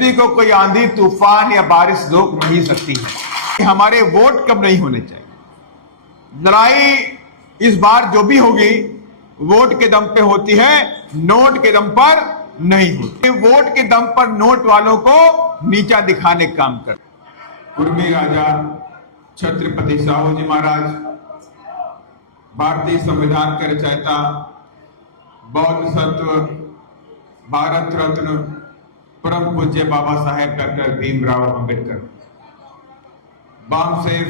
BSP को कोई आंधी तूफान या बारिश रोक नहीं सकती है। हमारे वोट कम नहीं होने चाहिए। लड़ाई इस बार जो भी होगी वोट के दम पे होती है, नोट के दम पर नहीं होती। वोट के दम पर नोट वालों को नीचा दिखाने का काम कर। कुर्मी राजा छत्रपति साहू जी महाराज, भारतीय संविधान के रचयिता, बौद्ध सत्व, भारत रत्न, परम पूज्य बाबा साहेब डॉक्टर भीमराव अंबेडकर, बामसेफ,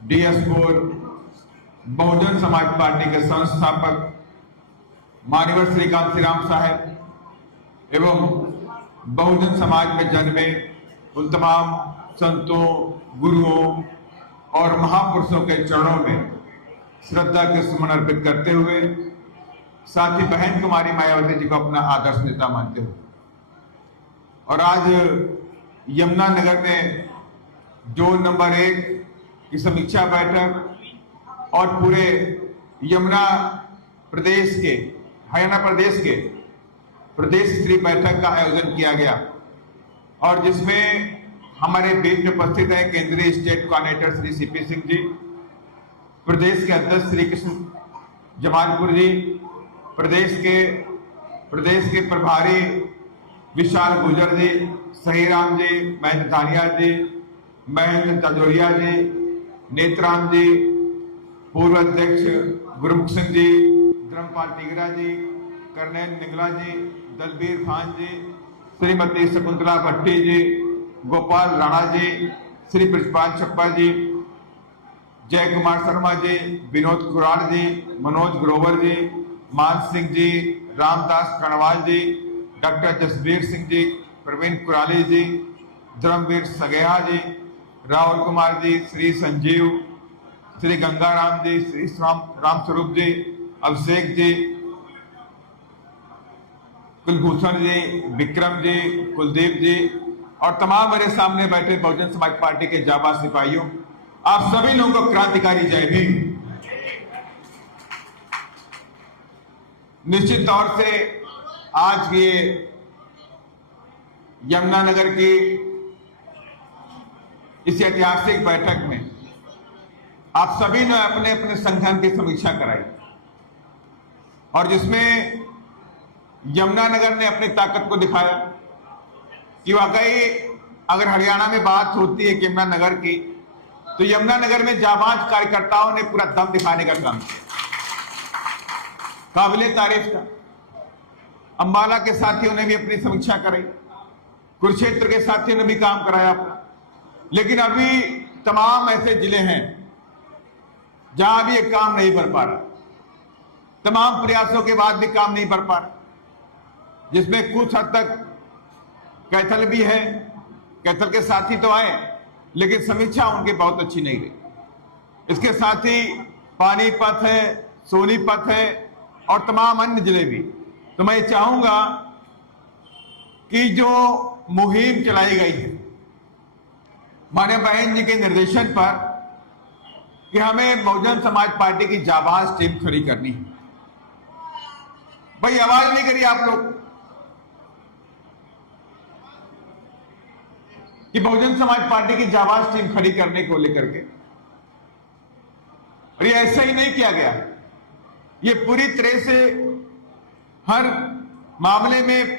डीएस4, बहुजन समाज पार्टी के संस्थापक मान्यवर श्री कांशीराम साहेब एवं बहुजन समाज में जन्मे उन तमाम संतों, गुरुओं और महापुरुषों के चरणों में श्रद्धा के सुमन अर्पित करते हुए साथ ही बहन कुमारी मायावती जी को अपना आदर्श नेता मानते हुए और आज यमुनानगर में जोन नंबर 1 की समीक्षा बैठक और पूरे यमुना प्रदेश के, हरियाणा प्रदेश के प्रदेश स्तरीय बैठक का आयोजन किया गया और जिसमें हमारे बीच में उपस्थित हैं केंद्रीय state coordinator Shri CP Singh ji, प्रदेश के अध्यक्ष श्री कृष्ण जमालपुर जी, प्रदेश के प्रभारी विशाल गुर्जर जी, सहीराम जी, महेंद्र धानिया जी, महेंद्र तजोरिया जी, नेत्राम जी, पूर्व अध्यक्ष गुरमुख सिंह जी, धर्मपाल टिगरा जी, कर्नैल निगला जी, दलबीर खान जी, श्रीमती शकुंतला भट्टी जी, गोपाल राणा जी, श्री ब्रजपाल छप्पा जी, जय कुमार शर्मा जी, विनोद कुराड़ जी, मनोज ग्रोवर जी, मान सिंह जी, रामदास कणवाल जी, डॉक्टर जसबीर सिंह जी, प्रवीण कुराली जी, धर्मवीर सगेहा जी, राहुल कुमार जी, श्री संजीव, श्री गंगाराम जी, श्री रामस्वरूप जी, अभिषेक जी, कुलभूषण जी, विक्रम जी, कुलदीप जी और तमाम मेरे सामने बैठे बहुजन समाज पार्टी के जाबाज सिपाहियों, आप सभी लोगों को क्रांतिकारी जय भीम। निश्चित तौर से आज ये यमुनानगर की इस ऐतिहासिक बैठक में आप सभी ने अपने अपने संगठन की समीक्षा कराई और जिसमें यमुनानगर ने अपनी ताकत को दिखाया कि वाकई अगर हरियाणा में बात होती है कि यमुनानगर की, तो यमुनानगर में जाबाज कार्यकर्ताओं ने पूरा दम दिखाने का काम किया, काबिले तारीफ था। अंबाला के साथियों ने भी अपनी समीक्षा कराई, कुरुक्षेत्र के साथियों ने भी काम कराया अपना, लेकिन अभी तमाम ऐसे जिले हैं जहां भी ये काम नहीं बन पा रहा, तमाम प्रयासों के बाद भी काम नहीं बन पा रहा, जिसमें कुछ हद तक कैथल भी है। कैथल के साथी तो आए लेकिन समीक्षा उनकी बहुत अच्छी नहीं रही। इसके साथ ही पानीपत है, सोनीपत है और तमाम अन्य जिले भी। तो मैं चाहूंगा कि जो मुहिम चलाई गई है माननीय बहन जी के निर्देशन पर कि हमें बहुजन समाज पार्टी की जाबाज टीम खड़ी करनी है। भाई आवाज नहीं करिए आप लोग कि बहुजन समाज पार्टी की जाबाज टीम खड़ी करने को लेकर के, और ये ऐसा ही नहीं किया गया, ये पूरी तरह से हर मामले में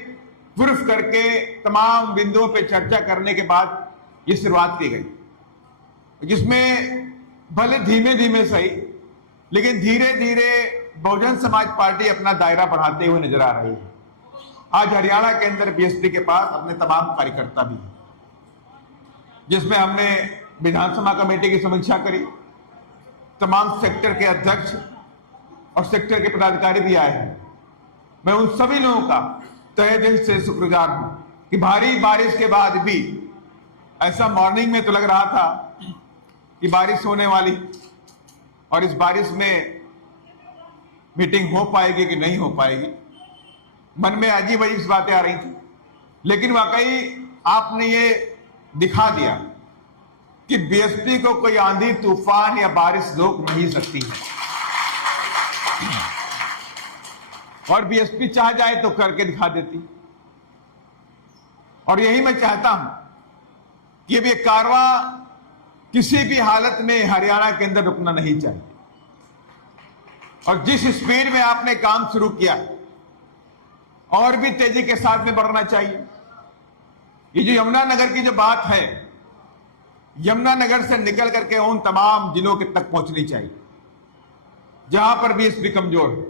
प्रूफ करके तमाम बिंदुओं पे चर्चा करने के बाद ये शुरुआत की गई, जिसमें भले धीमे धीमे सही लेकिन धीरे धीरे बहुजन समाज पार्टी अपना दायरा बढ़ाते हुए नजर आ रही है। आज हरियाणा के अंदर बीएसपी के पास अपने तमाम कार्यकर्ता भी हैं, जिसमें हमने विधानसभा कमेटी की समीक्षा करी, तमाम सेक्टर के अध्यक्ष और सेक्टर के पदाधिकारी भी आए हैं। मैं उन सभी लोगों का तहे दिल से शुक्रगुजार हूं कि भारी बारिश के बाद भी, ऐसा मॉर्निंग में तो लग रहा था कि बारिश होने वाली और इस बारिश में मीटिंग हो पाएगी कि नहीं हो पाएगी, मन में अजीब अजीब बातें आ रही थी, लेकिन वाकई आपने ये दिखा दिया कि बीएसपी को कोई आंधी तूफान या बारिश रोक नहीं सकती है और बीएसपी चाह जाए तो करके दिखा देती। और यही मैं चाहता हूं कि अब ये कारवां किसी भी हालत में हरियाणा के अंदर रुकना नहीं चाहिए। और जिस स्पीड में आपने काम शुरू किया और भी तेजी के साथ में बढ़ना चाहिए। ये जो यमुनानगर की जो बात है, यमुनानगर से निकल करके उन तमाम जिलों के तक पहुंचनी चाहिए जहां पर बीएसपी कमजोर है।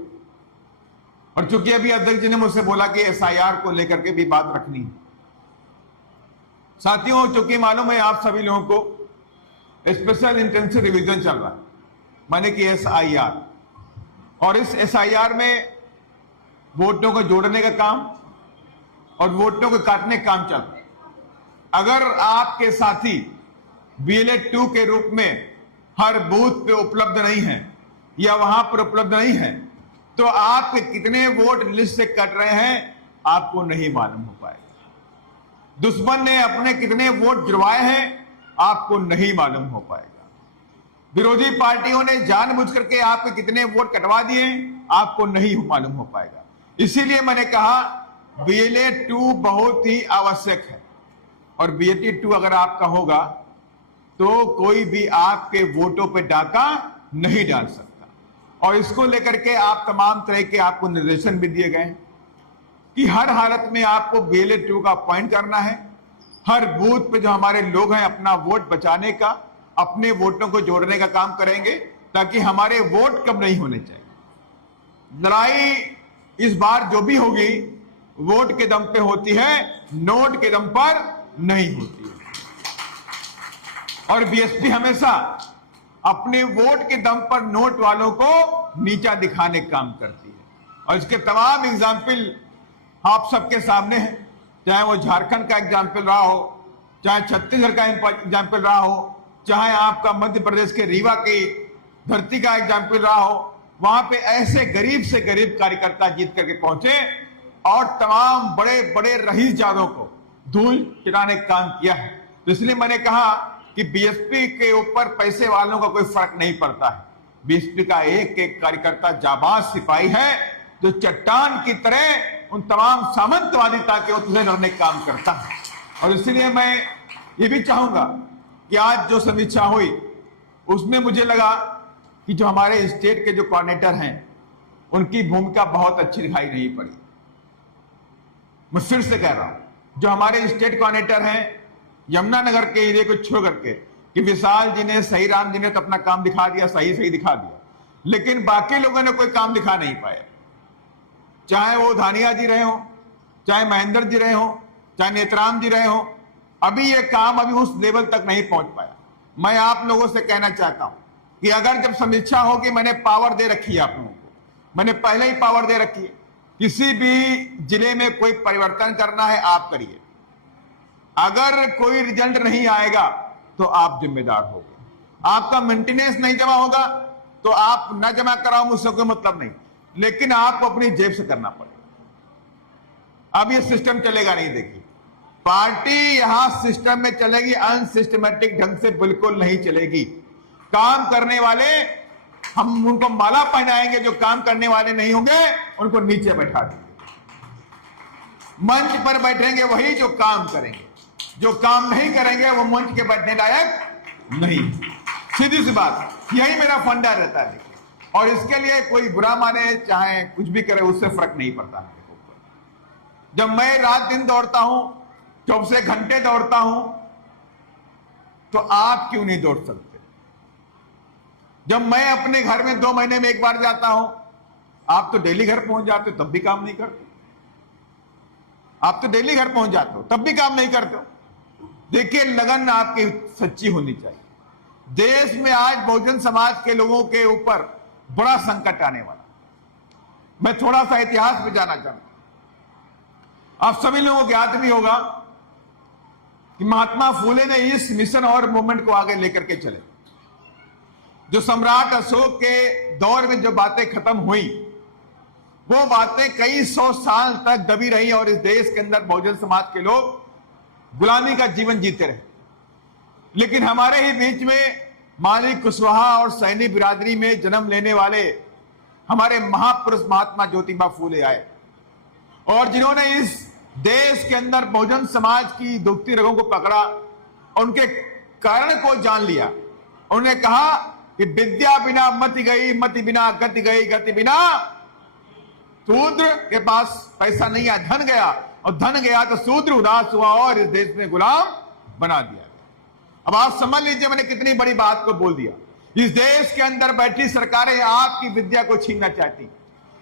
और चूंकि अभी अध्यक्ष जी ने मुझसे बोला कि एसआईआर को लेकर के भी बात रखनी है। साथियों, चूंकि मालूम है आप सभी लोगों को स्पेशल इंटेंसिव रिवीजन चल रहा है, माने कि एसआईआर, और इस एसआईआर में वोटों को जोड़ने का काम और वोटों को काटने का काम चल रहा है। अगर आपके साथी BLA 2 के रूप में हर बूथ पे उपलब्ध नहीं है या वहां पर उपलब्ध नहीं है, तो आपके कितने वोट लिस्ट से कट रहे हैं आपको नहीं मालूम हो पाएगा। दुश्मन ने अपने कितने वोट जुड़वाए हैं आपको नहीं मालूम हो पाएगा। विरोधी पार्टियों ने जानबूझ करके आपके कितने वोट कटवा दिए आपको नहीं मालूम हो पाएगा। इसीलिए मैंने कहा BLA 2 बहुत ही आवश्यक है, और BLA 2 अगर आपका होगा तो कोई भी आपके वोटों पे डाका नहीं डाल सकता। और इसको लेकर के आप तमाम तरह के आपको निर्देशन भी दिए गए कि हर हालत में आपको BLA 2 का अपॉइंट करना है। हर बूथ पे जो हमारे लोग हैं अपना वोट बचाने का, अपने वोटों को जोड़ने का काम करेंगे ताकि हमारे वोट कम नहीं होने चाहिए। लड़ाई इस बार जो भी होगी वोट के दम पे होती है, नोट के दम पर नहीं होती है। और बीएसपी हमेशा अपने वोट के दम पर नोट वालों को नीचा दिखाने का काम करती है। और इसके तमाम एग्जाम्पल आप सबके सामने है, चाहे वो झारखंड का एग्जाम्पल रहा हो, चाहे छत्तीसगढ़ का एग्जाम्पल रहा हो, चाहे आपका मध्य प्रदेश के रीवा की धरती का एग्जाम्पल रहा हो। वहां पे ऐसे गरीब से गरीब कार्यकर्ता जीत करके पहुंचे और तमाम बड़े बड़े रईसजादों को धूल चटाने का काम किया है। तो इसलिए मैंने कहा कि बीएसपी के ऊपर पैसे वालों का कोई फर्क नहीं पड़ता है। बीएसपी का एक एक कार्यकर्ता जाबाज सिपाही है जो चट्टान की तरह उन तमाम सामंतवादिता के उत्तर लड़ने का काम करता है। और इसलिए मैं ये भी चाहूंगा कि आज जो समीक्षा हुई उसमें मुझे लगा कि जो हमारे स्टेट के जो कोऑर्डिनेटर हैं उनकी भूमिका बहुत अच्छी दिखाई नहीं पड़ी। मैं फिर से कह रहा हूं, जो हमारे स्टेट कोऑर्डिनेटर हैं यमुनानगर के एरिया को छोड़ करके, कि विशाल जी ने, सही राम जी ने तो अपना काम दिखा दिया, सही दिखा दिया, लेकिन बाकी लोगों ने कोई काम दिखा नहीं पाया। चाहे वो धानिया जी रहे हो, चाहे महेंद्र जी रहे हो, चाहे नेतराम जी रहे हो, अभी ये काम अभी उस लेवल तक नहीं पहुंच पाया। मैं आप लोगों से कहना चाहता हूं कि अगर जब समीक्षा होगी, मैंने पावर दे रखी है आप लोगों को, मैंने पहले ही पावर दे रखी है, किसी भी जिले में कोई परिवर्तन करना है आप करिए। अगर कोई रिजल्ट नहीं आएगा तो आप जिम्मेदार होंगे। आपका मेंटेनेंस नहीं जमा होगा तो आप न जमा कराओ, मुझसे कोई मतलब नहीं, लेकिन आपको अपनी जेब से करना पड़ेगा। अब ये सिस्टम चलेगा नहीं। देखिए, पार्टी यहां सिस्टम में चलेगी, अनसिस्टमेटिक ढंग से बिल्कुल नहीं चलेगी। काम करने वाले हम उनको माला पहनाएंगे, जो काम करने वाले नहीं होंगे उनको नीचे बैठा देंगे। मंच पर बैठेंगे वही जो काम करेंगे, जो काम नहीं करेंगे वो मंच के बैठने लायक नहीं। सीधी सी बात, यही मेरा फंडा रहता है। और इसके लिए कोई बुरा माने चाहे कुछ भी करे, उससे फर्क नहीं पड़ता मेरे ऊपर। जब मैं रात दिन दौड़ता हूं, 24 घंटे दौड़ता हूं, तो आप क्यों नहीं दौड़ सकते? जब मैं अपने घर में 2 महीने में एक बार जाता हूं, आप तो डेली घर पहुंच जाते हो तब भी काम नहीं करते। आप तो डेली घर पहुंच जाते हो तब भी काम नहीं करते हो। देखिए, लगन आपकी सच्ची होनी चाहिए। देश में आज बहुजन समाज के लोगों के ऊपर बड़ा संकट आने वाला। मैं थोड़ा सा इतिहास में जाना चाहूंगा। आप सभी लोगों को ज्ञात भी होगा कि महात्मा फूले ने इस मिशन और मूवमेंट को आगे लेकर के चले। जो सम्राट अशोक के दौर में जो बातें खत्म हुई, वो बातें कई 100 साल तक दबी रही और इस देश के अंदर बहुजन समाज के लोग गुलामी का जीवन जीते रहे। लेकिन हमारे ही बीच में मालिक कुशवाहा और सैनी बिरादरी में जन्म लेने वाले हमारे महापुरुष महात्मा ज्योतिबा फूले आए, और जिन्होंने इस देश के अंदर बहुजन समाज की दुखती रगों को पकड़ा, उनके कारण को जान लिया। उन्होंने कहा कि विद्या बिना मति गई, मति बिना गति गई, गति बिना शूद्र के पास पैसा नहीं आया, धन गया, और धन गया तो शूद्र उदास हुआ और इस देश में गुलाम बना दिया। अब आप समझ लीजिए मैंने कितनी बड़ी बात को बोल दिया। इस देश के अंदर बैठी सरकारें आपकी विद्या को छीनना चाहती।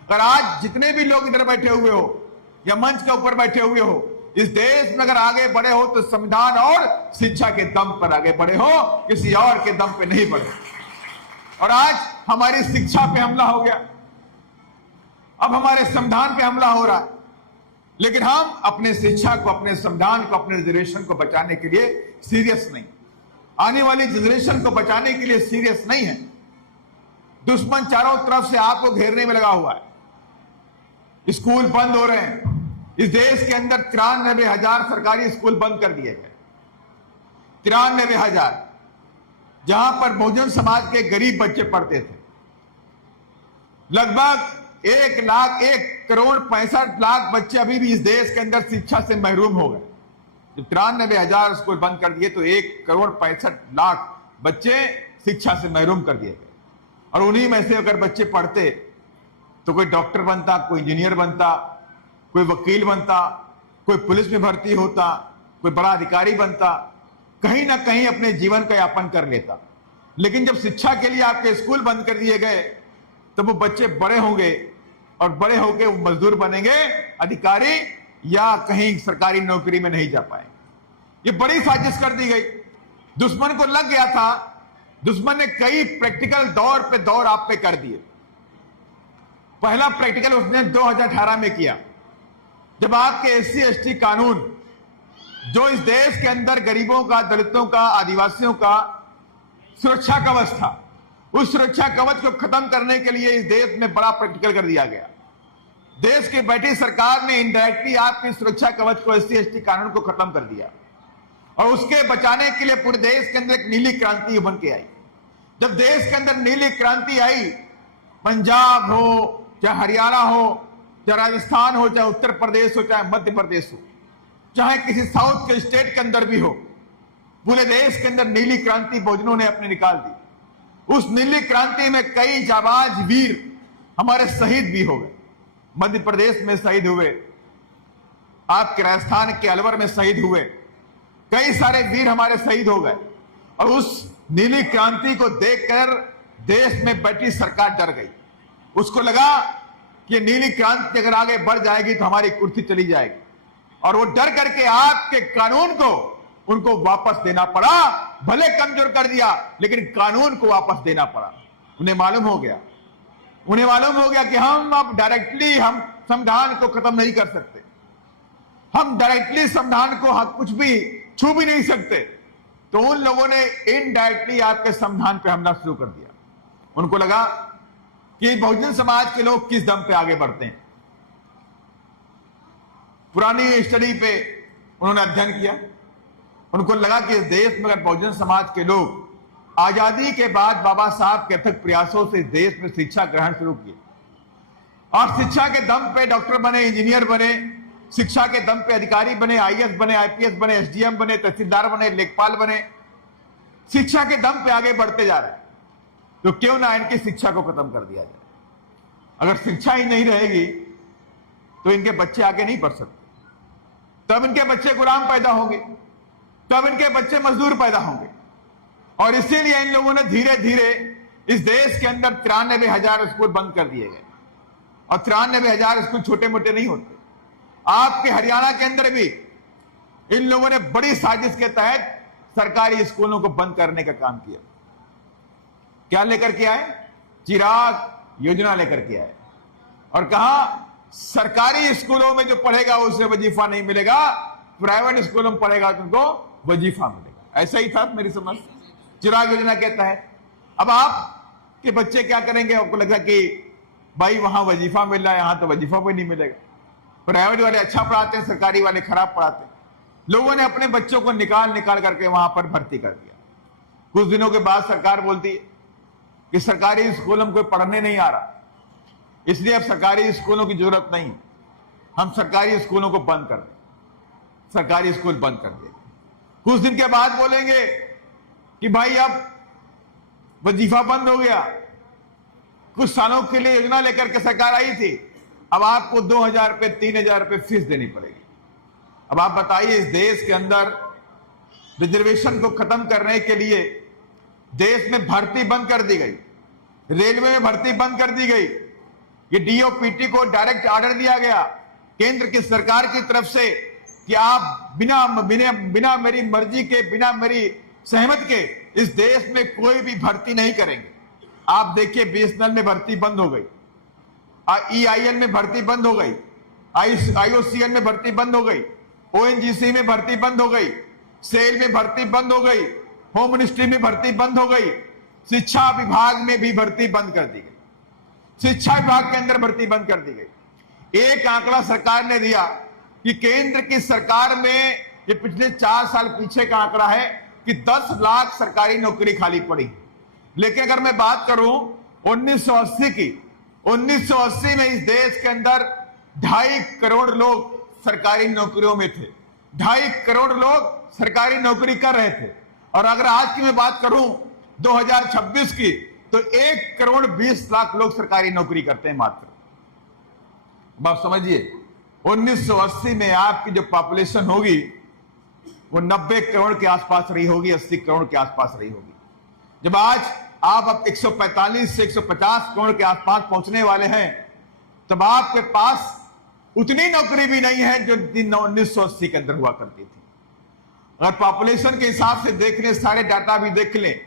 अगर आज जितने भी लोग इधर बैठे हुए हो या मंच के ऊपर बैठे हुए हो, इस देश में अगर आगे बढ़े हो तो संविधान और शिक्षा के दम पर आगे बढ़े हो, किसी और के दम पे नहीं बढ़े। और आज हमारी शिक्षा पे हमला हो गया, अब हमारे संविधान पे हमला हो रहा है, लेकिन हम अपने शिक्षा को, अपने संविधान को, अपने रिजर्वेशन को बचाने के लिए सीरियस नहीं, आने वाली जनरेशन को बचाने के लिए सीरियस नहीं है। दुश्मन चारों तरफ से आपको घेरने में लगा हुआ है। स्कूल बंद हो रहे हैं। इस देश के अंदर 93,000 सरकारी स्कूल बंद कर दिए गए, 93,000, जहां पर बहुजन समाज के गरीब बच्चे पढ़ते थे। लगभग 1,65,00,000 बच्चे अभी भी इस देश के अंदर शिक्षा से महरूम हो गए। जब 93,000 स्कूल बंद कर दिए तो 1,65,00,000 बच्चे शिक्षा से महरूम कर दिए गए। और उन्हीं में से अगर बच्चे पढ़ते तो कोई डॉक्टर बनता, कोई इंजीनियर बनता, कोई वकील बनता, कोई पुलिस में भर्ती होता, कोई बड़ा अधिकारी बनता, कहीं ना कहीं अपने जीवन का यापन कर लेता। लेकिन जब शिक्षा के लिए आपके स्कूल बंद कर दिए गए तो वो बच्चे बड़े होंगे और बड़े होकर वो मजदूर बनेंगे, अधिकारी या कहीं सरकारी नौकरी में नहीं जा पाएंगे। ये बड़ी साजिश कर दी गई। दुश्मन को लग गया था, दुश्मन ने कई प्रैक्टिकल दौर पे दौर आप पे कर दिए। पहला प्रैक्टिकल उसने 2018 में किया, जब आपके SC ST कानून, जो इस देश के अंदर गरीबों का, दलितों का, आदिवासियों का सुरक्षा कवच था, उस सुरक्षा कवच को खत्म करने के लिए इस देश में बड़ा प्रैक्टिकल कर दिया गया। देश की बैठी सरकार ने इनडायरेक्टली आपकी सुरक्षा कवच को, SC ST कानून को खत्म कर दिया और उसके बचाने के लिए पूरे देश के अंदर एक नीली क्रांति उभर के आई। जब देश के अंदर नीली क्रांति आई, पंजाब हो, चाहे हरियाणा हो, चाहे राजस्थान हो, चाहे उत्तर प्रदेश हो, चाहे मध्य प्रदेश हो, चाहे किसी साउथ के स्टेट के अंदर भी हो, पूरे देश के अंदर नीली क्रांति बहुजनों ने अपने निकाल दी। उस नीली क्रांति में कई जाबाज वीर हमारे शहीद भी हो गए। मध्य प्रदेश में शहीद हुए, आपके राजस्थान के अलवर में शहीद हुए, कई सारे वीर हमारे शहीद हो गए। और उस नीली क्रांति को देखकर देश में बैठी सरकार डर गई। उसको लगा कि नीली क्रांति अगर आगे बढ़ जाएगी तो हमारी कुर्सी चली जाएगी, और वो डर करके आपके कानून को उनको वापस देना पड़ा। भले कमजोर कर दिया, लेकिन कानून को वापस देना पड़ा। उन्हें मालूम हो गया कि हम अब डायरेक्टली हम संविधान को खत्म नहीं कर सकते, हम डायरेक्टली संविधान को कुछ भी छू भी नहीं सकते। तो उन लोगों ने इनडायरेक्टली आपके संविधान पे हमला शुरू कर दिया। उनको लगा कि बहुजन समाज के लोग किस दम पे आगे बढ़ते हैं। पुरानी स्टडी पे उन्होंने अध्ययन किया। उनको लगा कि इस देश में अगर बहुजन समाज के लोग आजादी के बाद बाबा साहब के अथक प्रयासों से देश में शिक्षा ग्रहण शुरू किए और शिक्षा के दम पे डॉक्टर बने, इंजीनियर बने, शिक्षा के दम पे अधिकारी बने, IAS बने, IPS बने, SDM बने, तहसीलदार बने, लेखपाल बने, शिक्षा के दम पे आगे बढ़ते जा रहे हैं, तो क्यों ना इनकी शिक्षा को खत्म कर दिया जाए। अगर शिक्षा ही नहीं रहेगी तो इनके बच्चे आगे नहीं बढ़ सकते, तब इनके बच्चे गुलाम पैदा होंगे, तब इनके बच्चे मजदूर पैदा होंगे। और इसीलिए इन लोगों ने धीरे धीरे इस देश के अंदर 93,000 स्कूल बंद कर दिए गए। और 93,000 स्कूल छोटे मोटे नहीं होते। आपके हरियाणा के अंदर भी इन लोगों ने बड़ी साजिश के तहत सरकारी स्कूलों को बंद करने का काम किया। क्या लेकर के आए? चिराग योजना लेकर के आए और कहा सरकारी स्कूलों में जो पढ़ेगा उसे वजीफा नहीं मिलेगा, प्राइवेट स्कूलों में पढ़ेगा तो उनको वजीफा मिलेगा। ऐसा ही था मेरी समझ, चिराग योजना के तहत। अब आपके बच्चे क्या करेंगे? आपको लगा कि भाई वहां वजीफा मिल रहा है, यहां तो वजीफा भी नहीं मिलेगा। प्राइवेट वाले अच्छा पढ़ाते हैं, सरकारी वाले खराब पढ़ाते हैं। लोगों ने अपने बच्चों को निकाल करके वहां पर भर्ती कर दिया। कुछ दिनों के बाद सरकार बोलती है कि सरकारी स्कूलों में कोई पढ़ने नहीं आ रहा, इसलिए अब सरकारी स्कूलों की जरूरत नहीं, हम सरकारी स्कूलों को बंद कर दें। सरकारी स्कूल बंद कर दिए। कुछ दिन के बाद बोलेंगे कि भाई अब वजीफा बंद हो गया। कुछ सालों के लिए योजना लेकर के सरकार आई थी, अब आपको 2000 रुपये 3000 रुपये फीस देनी पड़ेगी। अब आप बताइए, इस देश के अंदर रिजर्वेशन को खत्म करने के लिए देश में भर्ती बंद कर दी गई, रेलवे में भर्ती बंद कर दी गई। ये डीओपीटी को डायरेक्ट ऑर्डर दिया गया केंद्र की सरकार की तरफ से कि आप बिना मेरी मर्जी के, बिना मेरी सहमत के इस देश में कोई भी भर्ती नहीं करेंगे। आप देखिए, बीएसएनएल में भर्ती बंद हो गई, ईआईएल में भर्ती बंद हो गई, आईओसीएल में भर्ती बंद हो गई, ओएनजीसी में भर्ती बंद हो गई, सेल में भर्ती बंद हो गई, होम मिनिस्ट्री में भर्ती बंद हो गई, शिक्षा विभाग में भी भर्ती बंद कर दी गई। शिक्षा विभाग के अंदर भर्ती बंद कर दी गई। एक आंकड़ा सरकार ने दिया कि केंद्र की सरकार में, ये पिछले 4 साल पीछे का आंकड़ा है, कि 10 लाख सरकारी नौकरी खाली पड़ी। लेकिन अगर मैं बात करूं 1980 की, 1980 में इस देश के अंदर 2.5 करोड़ लोग सरकारी नौकरियों में थे। 2.5 करोड़ लोग सरकारी नौकरी कर रहे थे। और अगर आज की मैं बात करूं 2026 की, तो 1 करोड़ 20 लाख लोग सरकारी नौकरी करते हैं मात्र। आप समझिए, 1980 में आपकी जो पॉपुलेशन होगी वो 90 करोड़ के आसपास रही होगी, 80 करोड़ के आसपास रही होगी। जब आज आप अब 145 से 150 करोड़ के आसपास पहुंचने वाले हैं, तब आपके पास उतनी नौकरी भी नहीं है जो 1980 के अंदर हुआ करती थी। अगर पॉपुलेशन के हिसाब से देख लें, सारे डाटा भी देख लें,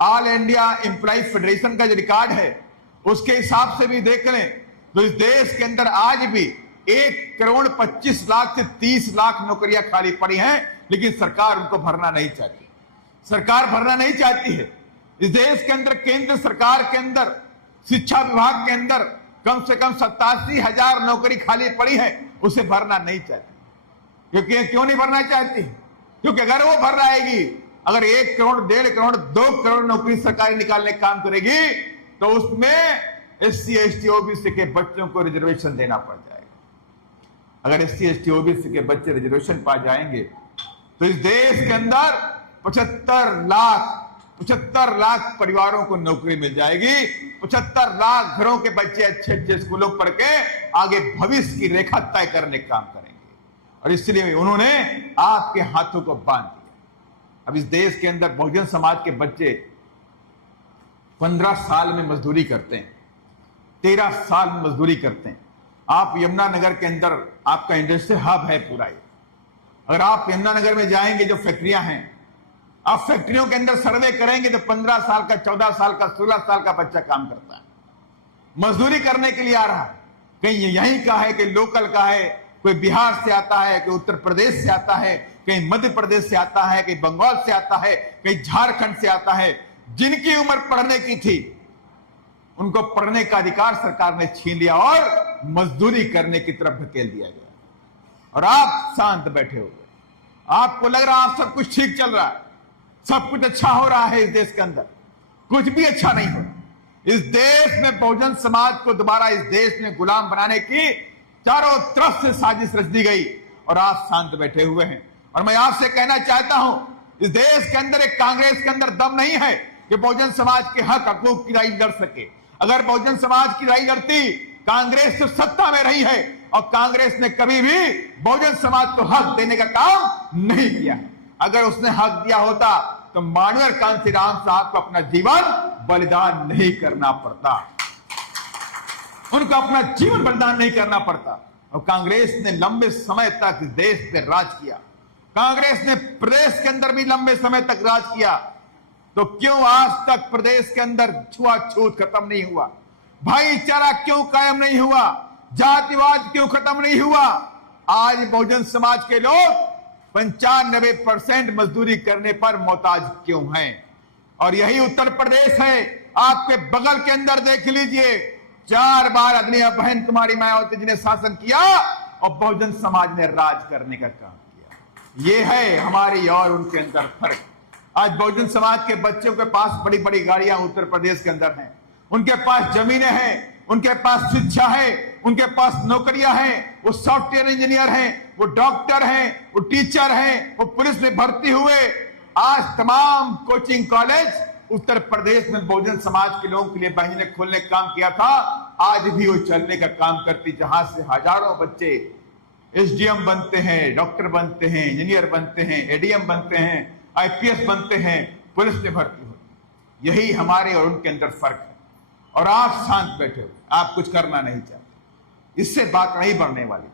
ऑल इंडिया एम्प्लॉइज फेडरेशन का जो रिकॉर्ड है उसके हिसाब से भी देख लें, तो इस देश के अंदर आज भी 1 करोड़ 25 लाख से 30 लाख नौकरियां खाली पड़ी हैं, लेकिन सरकार उनको भरना नहीं चाहती। सरकार भरना नहीं चाहती है। इस देश के अंदर केंद्र सरकार के अंदर शिक्षा विभाग के अंदर कम से कम 87,000 नौकरी खाली पड़ी है, उसे भरना नहीं चाहती। क्यों नहीं भरना चाहती? क्योंकि अगर वो भर जाएगी, अगर 1 करोड़ 1.5 करोड़ 2 करोड़ नौकरी सरकारी निकालने का काम करेगी, तो उसमें SC ST OBC के बच्चों को रिजर्वेशन देना पड़ जाएगा। अगर SC ST OBC के बच्चे रिजर्वेशन पा जाएंगे तो इस देश के अंदर 75 लाख परिवारों को नौकरी मिल जाएगी। 75 लाख घरों के बच्चे अच्छे अच्छे स्कूलों पढ़ के आगे भविष्य की रेखा तय करने का काम करेंगे। और इसलिए उन्होंने आपके हाथों को बांध दिया। अब इस देश के अंदर बहुजन समाज के बच्चे 15 साल में मजदूरी करते हैं, 13 साल में मजदूरी करते हैं। आप यमुनानगर के अंदर आपका इंडस्ट्री हब है पूरा। अगर आप यमुनानगर में जाएंगे, जो फैक्ट्रियां हैं, आप फैक्ट्रियों के अंदर सर्वे करेंगे तो 15 साल का, 14 साल का, 16 साल का बच्चा काम करता है, मजदूरी करने के लिए आ रहा है। कहीं यहीं का है, कहीं लोकल का है, कोई बिहार से आता है, कोई उत्तर प्रदेश से आता है, कहीं मध्य प्रदेश से आता है, कहीं बंगाल से आता है, कहीं झारखंड से आता है। जिनकी उम्र पढ़ने की थी उनको पढ़ने का अधिकार सरकार ने छीन लिया और मजदूरी करने की तरफ धकेल दिया गया। और आप शांत बैठे हुए, आपको लग रहा आप सब कुछ ठीक चल रहा है, सब कुछ अच्छा हो रहा है। इस देश के अंदर कुछ भी अच्छा नहीं हो रहा। इस देश में बहुजन समाज को दोबारा इस देश में गुलाम बनाने की चारों तरफ से साजिश रच दी गई और आप शांत बैठे हुए हैं। और मैं आपसे कहना चाहता हूं, इस देश के अंदर एक कांग्रेस के अंदर दम नहीं है कि बहुजन समाज के हक हकूक की लड़ाई लड़ सके। अगर बहुजन समाज की लड़ाई लड़ती, कांग्रेस तो सत्ता में रही है और कांग्रेस ने कभी भी बहुजन समाज को हक देने का काम नहीं किया। अगर उसने हक दिया होता तो मानवर कांशीराम साहब को अपना जीवन बलिदान नहीं करना पड़ता, उनको अपना जीवन बलिदान नहीं करना पड़ता। और कांग्रेस ने लंबे समय तक इस देश पे राज किया, कांग्रेस ने प्रदेश के अंदर भी लंबे समय तक राज किया। तो क्यों आज तक प्रदेश के अंदर छुआछूत खत्म नहीं हुआ? भाईचारा क्यों कायम नहीं हुआ? जातिवाद क्यों खत्म नहीं हुआ? आज बहुजन समाज के लोग 95% मजदूरी करने पर मोहताज क्यों हैं? और यही उत्तर प्रदेश है। आपके बगल के अंदर देख लीजिए, 4 बार आदरणीय बहन कुमारी मायावती जी ने शासन किया और बहुजन समाज ने राज करने का काम किया। ये है हमारी और उनके अंदर फर्क। आज बहुजन समाज के बच्चों के पास बड़ी बड़ी गाड़ियां उत्तर प्रदेश के अंदर हैं, उनके पास जमीनें हैं, उनके पास शिक्षा है, उनके पास नौकरियां हैं, वो सॉफ्टवेयर इंजीनियर हैं, वो डॉक्टर हैं, वो टीचर हैं, वो पुलिस में भर्ती हुए। आज तमाम कोचिंग कॉलेज उत्तर प्रदेश में बहुजन समाज के लोगों के लिए बहन जी ने खोलने का काम किया था, आज भी वो चलने का काम करती, जहां से हजारों बच्चे एसडीएम बनते हैं, डॉक्टर बनते हैं, इंजीनियर बनते हैं, एडीएम बनते हैं, आईपीएस बनते हैं, पुलिस में भर्ती होती। यही हमारे और उनके अंदर फर्क है। और आप शांत बैठे हो, आप कुछ करना नहीं चाहते, इससे बात नहीं बढ़ने वाली।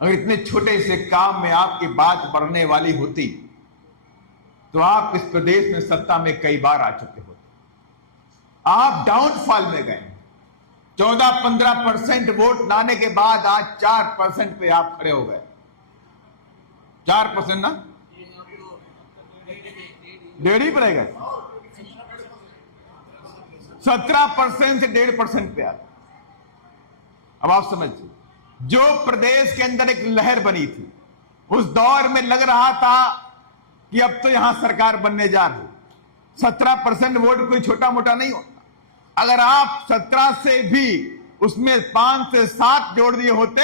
अगर इतने छोटे से काम में आपकी बात बढ़ने वाली होती तो आप इस प्रदेश में सत्ता में कई बार आ चुके होते। आप डाउनफॉल में गए। 14-15% वोट लाने के बाद आज 4% पे आप खड़े हो गए। 4% ना, 1.5 पर रह गए। 17% से 1.5% पे आ। अब आप समझिए, जो प्रदेश के अंदर एक लहर बनी थी, उस दौर में लग रहा था कि अब तो यहां सरकार बनने जा रही। 17% वोट कोई छोटा मोटा नहीं होता। अगर आप 17 से भी उसमें 5 से 7 जोड़ दिए होते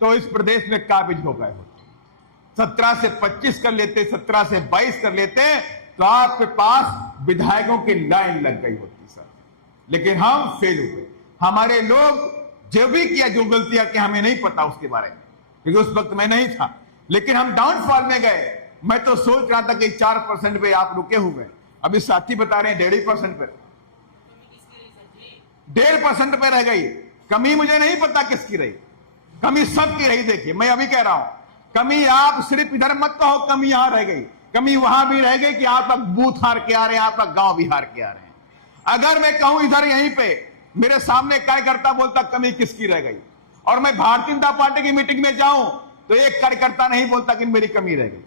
तो इस प्रदेश में काबिज हो गए होते। 17 से 25 कर लेते, 17 से 22 कर लेते तो आपके पास विधायकों की लाइन लग गई होती सर। लेकिन हम फेल हुए। हमारे लोग जो भी किया, जो गलतियां की, हमें नहीं पता उसके बारे में, क्योंकि उस वक्त मैं नहीं था। लेकिन हम डाउनफॉल में गए। मैं तो सोच रहा था कि 4% पे आप रुके हुए, अभी साथी बता रहे हैं 1.5% पे, 1.5% पे रह गई। कमी मुझे नहीं पता किसकी रही, कमी सबकी रही। देखिए, मैं अभी कह रहा हूं, कमी आप सिर्फ इधर मत कहो, कमी यहां रह गई। कमी वहां भी रह गई कि आप अब बूथ हार के आ रहे हैं, आप अब गांव भी हार के आ रहे हैं। अगर मैं कहूं इधर यहीं पे मेरे सामने कार्यकर्ता बोलता कमी किसकी रह गई, और मैं भारतीय जनता पार्टी की मीटिंग में जाऊं तो एक कार्यकर्ता नहीं बोलता कि मेरी कमी रह गई।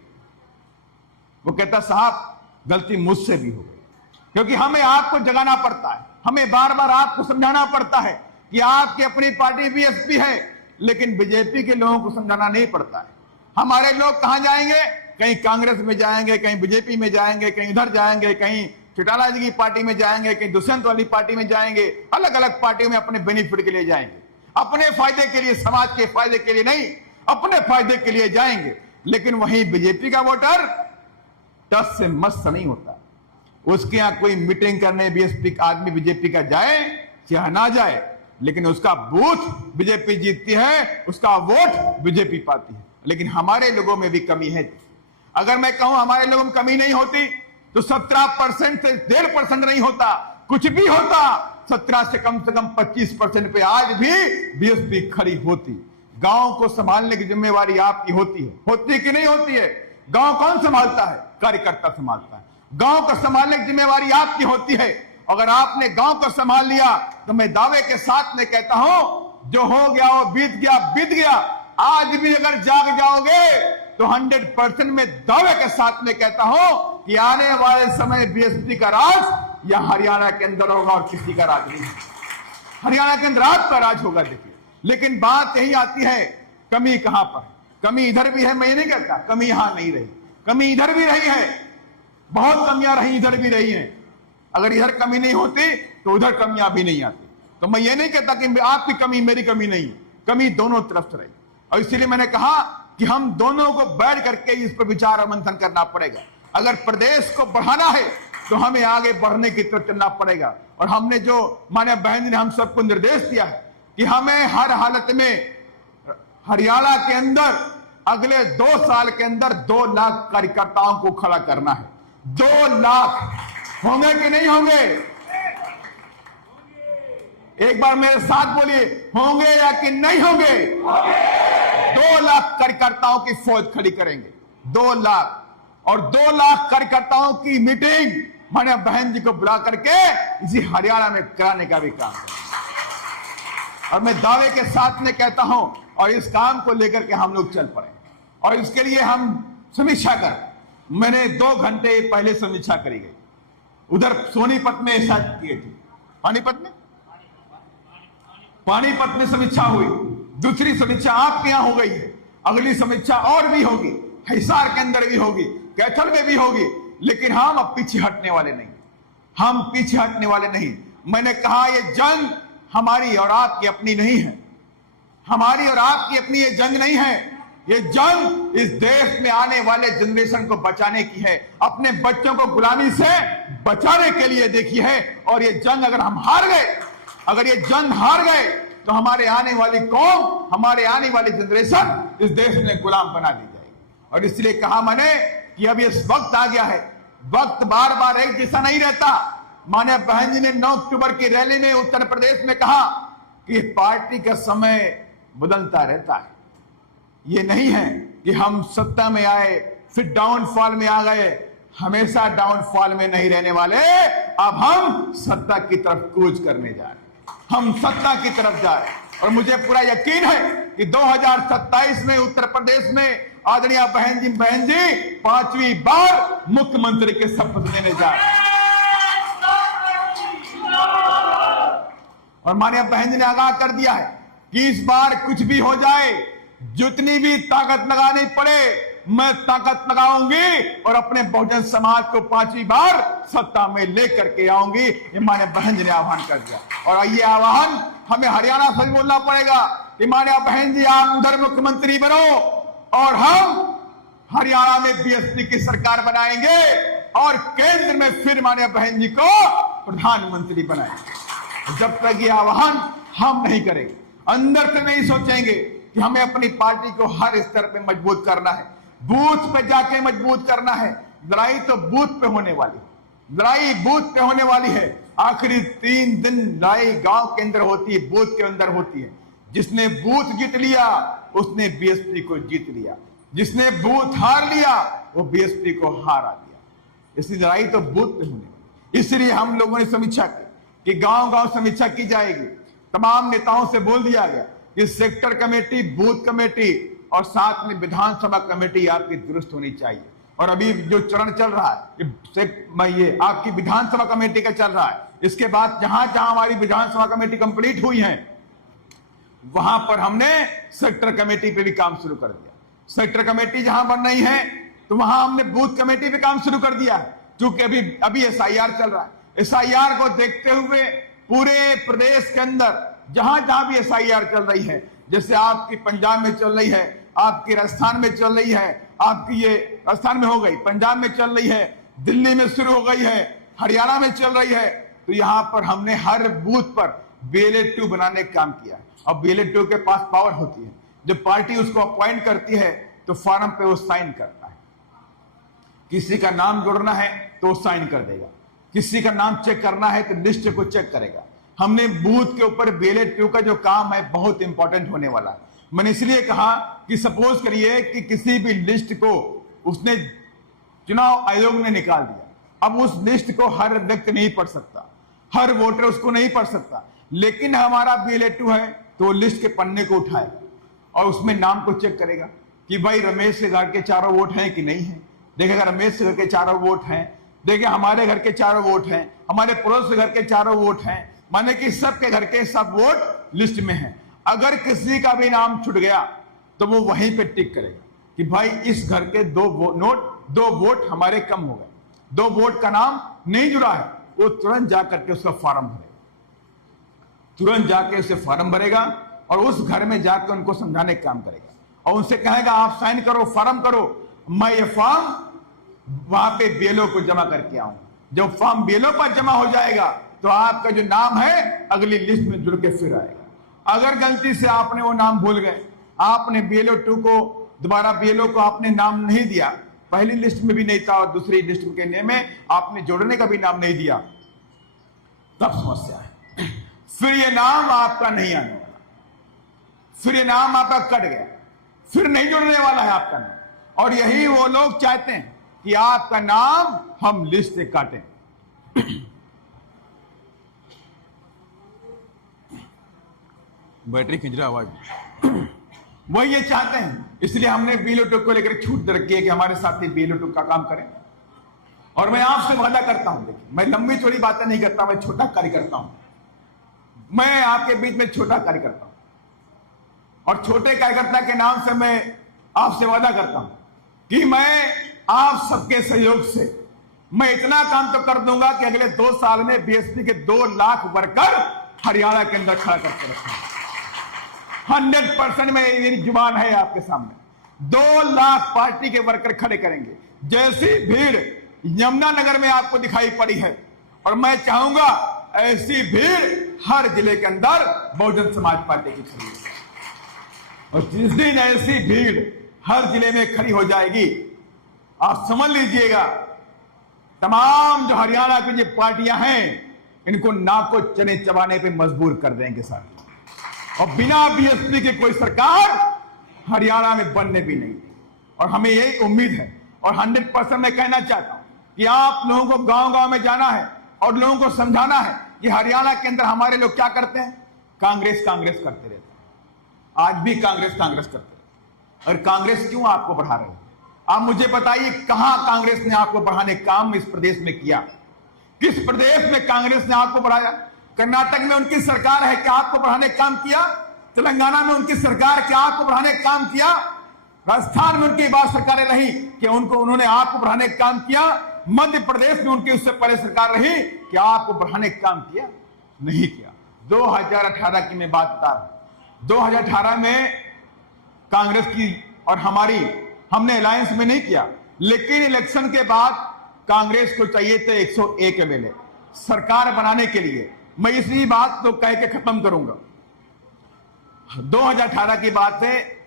वो कहता साहब गलती मुझसे भी हो गई, क्योंकि हमें आपको जगाना पड़ता है, हमें बार बार आपको समझाना पड़ता है कि आपकी अपनी पार्टी बीएसपी है, लेकिन बीजेपी के लोगों को समझाना नहीं पड़ता है। हमारे लोग कहां जाएंगे? कहीं कांग्रेस में जाएंगे, कहीं बीजेपी में जाएंगे, कहीं उधर जाएंगे, कहीं चौटाला जी की पार्टी में जाएंगे, कहीं दुष्यंत वाली पार्टी में जाएंगे। अलग अलग पार्टियों में अपने बेनिफिट के लिए जाएंगे, अपने फायदे के लिए, समाज के फायदे के लिए नहीं, अपने फायदे के लिए जाएंगे। लेकिन वहीं बीजेपी का वोटर टस से मस्त नहीं होता। उसके यहां कोई मीटिंग करने बीएसपी आदमी बीजेपी का जाए चाहे ना जाए, लेकिन उसका बूथ बीजेपी जीतती है, उसका वोट बीजेपी पाती है। लेकिन हमारे लोगों में भी कमी है। अगर मैं कहूं हमारे लोगों में कमी नहीं होती तो 17% से 1.5% नहीं होता, कुछ भी होता 17 से कम 25% पे आज भी बीएसपी खड़ी होती। गांव को संभालने की जिम्मेवारी आपकी होती है कि नहीं होती है? गांव कौन संभालता है? कार्यकर्ता संभालता है। गांव को संभालने की जिम्मेवारी आपकी होती है। अगर आपने गांव को संभाल लिया तो मैं दावे के साथ में कहता हूं, जो हो गया वो बीत गया, बीत गया। आज भी अगर जाग जाओगे तो 100% में दावे के साथ में कहता हूं कि आने वाले समय बीएसपी का राज या हरियाणा के अंदर होगा और किसी का राज नहीं। हरियाणा के अंदर आपका राज होगा। देखिए, लेकिन बात यही आती है, कमी कहां पर है? कमी इधर भी है, मैं ये नहीं कहता कमी यहां नहीं रही, कमी इधर भी रही है, बहुत कमियां रही, इधर भी रही हैं। अगर इधर कमी नहीं होती तो उधर कमियां भी नहीं आती। तो मैं ये नहीं कहता कि आपकी कमी मेरी कमी नहीं है, कमी दोनों तरफ से रही। और इसीलिए मैंने कहा कि हम दोनों को बैठ करके इस पर विचार और मंथन करना पड़ेगा। अगर प्रदेश को बढ़ाना है तो हमें आगे बढ़ने की तरफ चलना पड़ेगा। और हमने जो माननीय बहन जी ने हम सबको निर्देश दिया है कि हमें हर हालत में हरियाणा के अंदर अगले 2 साल के अंदर 2 लाख कार्यकर्ताओं को खड़ा करना है। 2 लाख होंगे कि नहीं होंगे? एक बार मेरे साथ बोलिए, होंगे या कि नहीं होंगे? 2 लाख कार्यकर्ताओं की फौज खड़ी करेंगे, 2 लाख। और 2 लाख कार्यकर्ताओं की मीटिंग माननीय बहन जी को बुला करके इसी हरियाणा में कराने का भी काम करेंगे। और मैं दावे के साथ में कहता हूं, और इस काम को लेकर के हम लोग चल पड़े। और इसके लिए हम समीक्षा कर, मैंने 2 घंटे पहले समीक्षा करी गई, उधर सोनीपत में ऐसा किए थे। पानीपत में समीक्षा हुई, दूसरी समीक्षा आपके यहां हो गई है, अगली समीक्षा और भी होगी, हिसार के अंदर भी होगी, कैथल में भी होगी। लेकिन हम अब पीछे हटने वाले नहीं, हम पीछे हटने वाले नहीं। मैंने कहा ये जंग हमारी और आपकी अपनी नहीं है, हमारी और आपकी अपनी ये जंग नहीं है। ये जंग इस देश में आने वाले जनरेशन को बचाने की है, अपने बच्चों को गुलामी से बचाने के लिए देखी है। और ये जंग अगर हम हार गए, अगर ये जंग हार गए, तो हमारे आने वाली कौम, हमारे आने वाली जनरेशन इस देश में गुलाम बना दी जाएगी। और इसलिए कहा मैंने कि अब ये वक्त आ गया है, वक्त बार बार एक जैसा नहीं रहता। माननीय बहन जी ने 9 अक्टूबर की रैली में उत्तर प्रदेश में कहा कि पार्टी का समय बदलता रहता है। ये नहीं है कि हम सत्ता में आए फिर डाउनफॉल में आ गए, हमेशा डाउनफॉल में नहीं रहने वाले। अब हम सत्ता की तरफ कूच करने जा रहे हैं, हम सत्ता की तरफ जा रहे हैं। और मुझे पूरा यकीन है कि 2027 में उत्तर प्रदेश में आदरणीय बहन जी 5वीं बार मुख्यमंत्री के शपथ लेने जा रहे हैं। और माननीय बहन जी ने आगाह कर दिया है कि इस बार कुछ भी हो जाए, जितनी भी ताकत लगानी पड़े मैं ताकत लगाऊंगी और अपने बहुजन समाज को 5वीं बार सत्ता में लेकर के आऊंगी। ये माननीय बहन जी ने आह्वान कर दिया। और ये आह्वान हमें हरियाणा से बोलना पड़ेगा कि माननीय बहन जी आप उधर मुख्यमंत्री बनो और हम हरियाणा में बीएसपी की सरकार बनाएंगे और केंद्र में फिर माननीय बहन जी को प्रधानमंत्री बनाएंगे। जब तक ये आह्वान हम नहीं करेंगे, अंदर से नहीं सोचेंगे कि हमें अपनी पार्टी को हर स्तर पे मजबूत करना है, बूथ पे जाके मजबूत करना है। लड़ाई तो बूथ पे होने वाली है, लड़ाई बूथ पे होने वाली है। आखिरी 3 दिन लड़ाई गांव के अंदर होती है, बूथ के अंदर होती है। जिसने बूथ जीत लिया उसने बीएसपी को जीत लिया, जिसने बूथ हार लिया वो बीएसपी को हारा दिया। इसलिए लड़ाई तो बूथ पे होने वाली। इसलिए हम लोगों ने समीक्षा की कि गांव-गांव समीक्षा की जाएगी। तमाम नेताओं से बोल दिया गया कि सेक्टर कमेटी, बूथ कमेटी और साथ में विधानसभा कमेटी आपकी दुरुस्त होनी चाहिए। और अभी जो चरण चल रहा है ये आपकी विधानसभा कमेटी का चल रहा है। इसके बाद जहां जहां हमारी विधानसभा कमेटी कंप्लीट हुई है वहां पर हमने सेक्टर कमेटी पे भी काम शुरू कर दिया। सेक्टर कमेटी जहां बन रही है तो वहां हमने बूथ कमेटी पे काम शुरू कर दिया है। क्योंकि अभी एसआईआर चल रहा है। एसआईआर को देखते हुए पूरे प्रदेश के अंदर जहां जहां भी एसआईआर चल रही है, जैसे आपकी पंजाब में चल रही है, आपकी राजस्थान में चल रही है, आपकी ये राजस्थान में हो गई, पंजाब में चल रही है, दिल्ली में शुरू हो गई है, हरियाणा में चल रही है, तो यहां पर हमने हर बूथ पर BLA 2 बनाने का काम किया। अब BLA 2 के पास पावर होती है, जब पार्टी उसको अपॉइंट करती है तो फॉर्म पे वो साइन करता है। किसी का नाम जोड़ना है तो वो साइन कर देगा, किसी का नाम चेक करना है तो लिस्ट को चेक करेगा। हमने बूथ के ऊपर BLA 2 का जो काम है बहुत इंपॉर्टेंट होने वाला है। मैंने इसलिए कहा कि सपोज करिए कि किसी भी लिस्ट को उसने चुनाव आयोग ने निकाल दिया, अब उस लिस्ट को हर व्यक्ति नहीं पढ़ सकता, हर वोटर उसको नहीं पढ़ सकता, लेकिन हमारा BLA 2 है तो लिस्ट के पन्ने को उठाएगा और उसमें नाम को चेक करेगा कि भाई रमेश के घर के चारों वोट हैं कि नहीं है। देखेगा रमेश के घर के चारों वोट हैं, देखिए हमारे घर के चारों वोट हैं, हमारे पड़ोस के घर के चारों वोट हैं, माने कि सबके घर के सब वोट लिस्ट में हैं। अगर किसी का भी नाम छूट गया तो वो वहीं पे टिक करेगा कि भाई इस घर के 2 वोट हमारे कम हो गए, 2 वोट का नाम नहीं जुड़ा है। वो तुरंत जाकर के उसका फॉर्म भरेगा, तुरंत जाके उसे फॉर्म भरेगा और उस घर में जाकर उनको समझाने का काम करेगा और उनसे कहेगा आप साइन करो, फॉर्म करो, मैं ये फॉर्म वहां पे BLO को जमा करके आऊंगा। जब फॉर्म BLO पर जमा हो जाएगा तो आपका जो नाम है अगली लिस्ट में जुड़ के फिर आएगा। अगर गलती से आपने वो नाम भूल गए, आपने BLA 2 को दोबारा BLO को आपने नाम नहीं दिया, पहली लिस्ट में भी नहीं था और दूसरी लिस्ट में आपने जोड़ने का भी नाम नहीं दिया, तब समस्या है। फिर ये नाम आपका नहीं आने वाला, फिर ये नाम आपका कट गया, फिर नहीं जुड़ने वाला है आपका नाम। और यही वो लोग चाहते हैं कि आपका नाम हम लिस्ट से काटें। बैटरी खिंच रहा आवाज वही ये चाहते हैं। इसलिए हमने BLA 2 को लेकर छूट दे रखी है कि हमारे साथी BLA 2 का काम करें। और मैं आपसे वादा करता हूं, देखिए मैं लंबी चौड़ी बातें नहीं करता, मैं छोटा कार्य करता हूं, मैं आपके बीच में छोटा कार्य करता हूं और छोटे कार्यकर्ता के नाम से मैं आपसे वादा करता हूं कि मैं आप सबके सहयोग से मैं इतना काम तो कर दूंगा कि अगले 2 साल में BSP के 2 लाख वर्कर हरियाणा के अंदर खड़ा करके रखा। 100% में मेरी जुबान है आपके सामने। 2 लाख पार्टी के वर्कर खड़े करेंगे। जैसी भीड़ यमुनानगर में आपको दिखाई पड़ी है, और मैं चाहूंगा ऐसी भीड़ हर जिले के अंदर बहुजन समाज पार्टी की खड़ी है। और जिस दिन ऐसी भीड़ हर जिले में खड़ी हो जाएगी, आप समझ लीजिएगा तमाम जो हरियाणा की जो पार्टियां हैं, इनको नाक को चने चबाने पे मजबूर कर देंगे साथ। और बिना बीएसपी के कोई सरकार हरियाणा में बनने भी नहीं। और हमें यही उम्मीद है, और 100% मैं कहना चाहता हूं कि आप लोगों को गांव-गांव में जाना है और लोगों को समझाना है कि हरियाणा के अंदर हमारे लोग क्या करते हैं। कांग्रेस कांग्रेस करते रहते हैं, आज भी कांग्रेस कांग्रेस करते हैं। और कांग्रेस क्यों आपको बढ़ा रहे हैं? आप मुझे बताइए, कहां कांग्रेस ने आपको बढ़ाने का काम इस प्रदेश में किया? किस प्रदेश में कांग्रेस ने आपको बढ़ाया? कर्नाटक में उनकी सरकार है, क्या आपको बढ़ाने का काम किया? तेलंगाना में उनकी सरकार, क्या आपको बढ़ाने का काम किया? राजस्थान में उनकी बात सरकारें रही कि उन्होंने आपको बढ़ाने का काम किया? मध्य प्रदेश में उनकी उससे पहले सरकार रही, क्या आपको बढ़ाने का काम किया? नहीं किया। 2018 की मैं बात बता रहा हूं। 2018 में कांग्रेस की और हमने अलायंस में नहीं किया, लेकिन इलेक्शन के बाद कांग्रेस को चाहिए थे 101 एमएलए सरकार बनाने के लिए। मैं इसी बात तो कह के खत्म करूंगा। 2018 की बात है,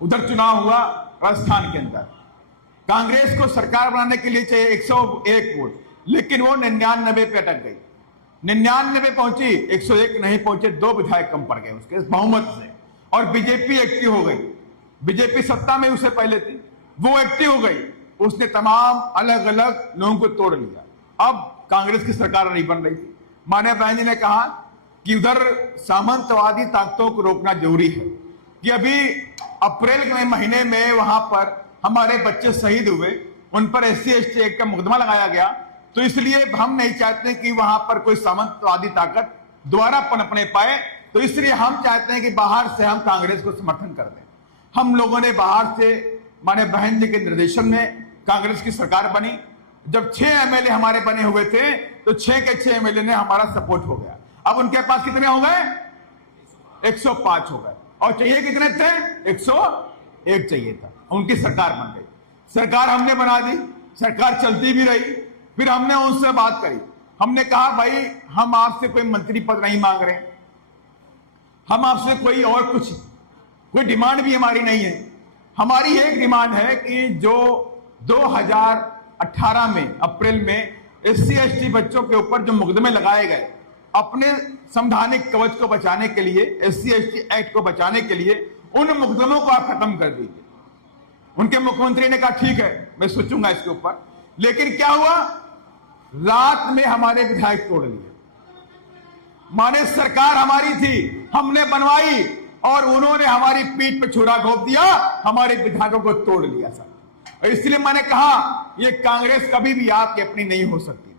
उधर चुनाव हुआ राजस्थान के अंदर। कांग्रेस को सरकार बनाने के लिए चाहिए 101 वोट, लेकिन वो 99 पे अटक गई। 99 पे पहुंची, 101 नहीं पहुंचे, 2 विधायक कम पड़ गए उसके बहुमत से। और बीजेपी एक्टिव हो गई। बीजेपी सत्ता में उससे पहले थी, वो एक्टिव हो गई। उसने तमाम अलग अलग लोगों को तोड़ लिया। अब कांग्रेस की सरकार नहीं बन रही थी। माननीय बहन जी ने कहा कि उधर सामंतवादी ताकतों को रोकना जरूरी है, कि अभी अप्रैल के महीने में वहां पर हमारे बच्चे शहीद हुए, उन पर SC/ST एक्ट का मुकदमा लगाया गया। तो इसलिए हम नहीं चाहते कि वहां पर कोई सामंतवादी ताकत दोबारा पनपने पाए। तो इसलिए हम चाहते हैं कि बाहर से हम कांग्रेस को समर्थन कर दें। हम लोगों ने बाहर से माननीय बहन जी के निर्देशन में कांग्रेस की सरकार बनी। जब 6 एमएलए हमारे बने हुए थे, तो 6 के 6 एमएलए ने हमारा सपोर्ट हो गया। अब उनके पास कितने हो गए? 105 हो गए। और चाहिए कितने थे? 101 चाहिए था। उनकी सरकार बन गई। सरकार हमने बना दी, सरकार चलती भी रही। फिर हमने उनसे बात करी। हमने कहा, भाई हम आपसे कोई मंत्री पद नहीं मांग रहे, हम आपसे कोई डिमांड भी हमारी नहीं है। हमारी एक डिमांड है कि जो 2018 में अप्रैल में SC/ST बच्चों के ऊपर जो मुकदमे लगाए गए, अपने संवैधानिक कवच को बचाने के लिए, SC/ST एक्ट को बचाने के लिए, उन मुकदमों को आप खत्म कर दीजिए। उनके मुख्यमंत्री ने कहा ठीक है, मैं सोचूंगा इसके ऊपर। लेकिन क्या हुआ? रात में हमारे विधायक तोड़ लिए। माने सरकार हमारी थी, हमने बनवाई, और उन्होंने हमारी पीठ पे छुरा घोंप दिया, हमारे विधायकों को तोड़ लिया सर। और इसलिए मैंने कहा, ये कांग्रेस कभी भी आपकी अपनी नहीं हो सकती,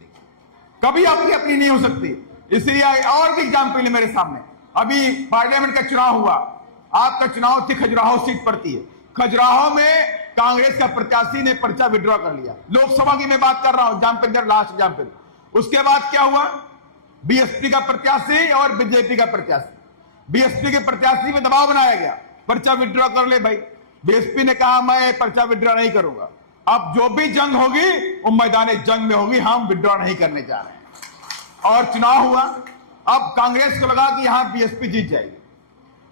कभी आपकी अपनी नहीं हो सकती। इसलिए और भी एग्जाम्पल मेरे सामने। अभी पार्लियामेंट का चुनाव हुआ, आपका चुनाव थी खजुराहो सीट पड़ती है। खजुराहो में कांग्रेस का प्रत्याशी ने पर्चा विड्रॉ कर लिया। लोकसभा की मैं बात कर रहा हूं, एग्जाम्पल, लास्ट एग्जाम्पल। उसके बाद क्या हुआ? बीएसपी का प्रत्याशी और बीजेपी का प्रत्याशी, बीएसपी के प्रत्याशी में दबाव बनाया गया, पर्चा विड्रॉ कर ले भाई। बीएसपी ने कहा मैं पर्चा विड्रॉ नहीं करूंगा। अब जो भी जंग होगी वो मैदान जंग में होगी, हम विड्रॉ नहीं करने जा रहे हैं। और चुनाव हुआ। अब कांग्रेस को लगा कि यहां बीएसपी जीत जाएगी,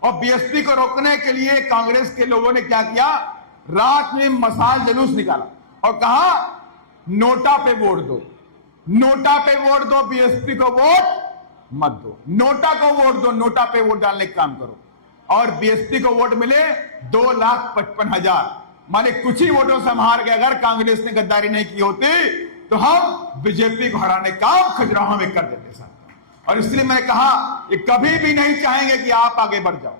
और बीएसपी को रोकने के लिए कांग्रेस के लोगों ने क्या किया? रात में मशाल जुलूस निकाला और कहा नोटा पे वोट दो, नोटा पे वोट दो, बीएसपी को वोट मत दो, नोटा को वोट दो, नोटा पे वोट डालने का काम करो। और बीएसपी को वोट मिले 2,55,000, माने कुछ ही वोटों से हम हार गए। अगर कांग्रेस ने गद्दारी नहीं की होती तो हम बीजेपी को हराने का काम खजुराहो में कर देते सर। और इसलिए मैंने कहा कि कभी भी नहीं चाहेंगे कि आप आगे बढ़ जाओ,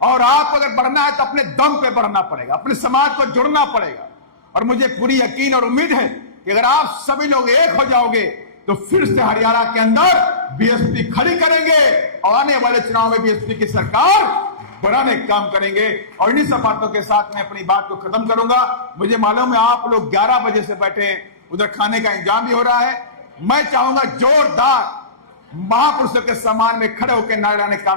और आप अगर बढ़ना है तो अपने दम पे बढ़ना पड़ेगा, अपने समाज को जुड़ना पड़ेगा। और मुझे पूरी यकीन और उम्मीद है कि अगर आप सभी लोग एक हो जाओगे तो फिर से हरियाणा के अंदर बीएसपी खड़ी करेंगे, और आने वाले चुनाव में बीएसपी की सरकार बनाने का काम करेंगे। और इन्हीं सब बातों के साथ मैं अपनी बात को खत्म करूंगा। मुझे मालूम है आप लोग 11 बजे से बैठे हैं, उधर खाने का इंतजाम भी हो रहा है। मैं चाहूंगा जोरदार महापुरुषों के सम्मान में खड़े होकर नारायण काम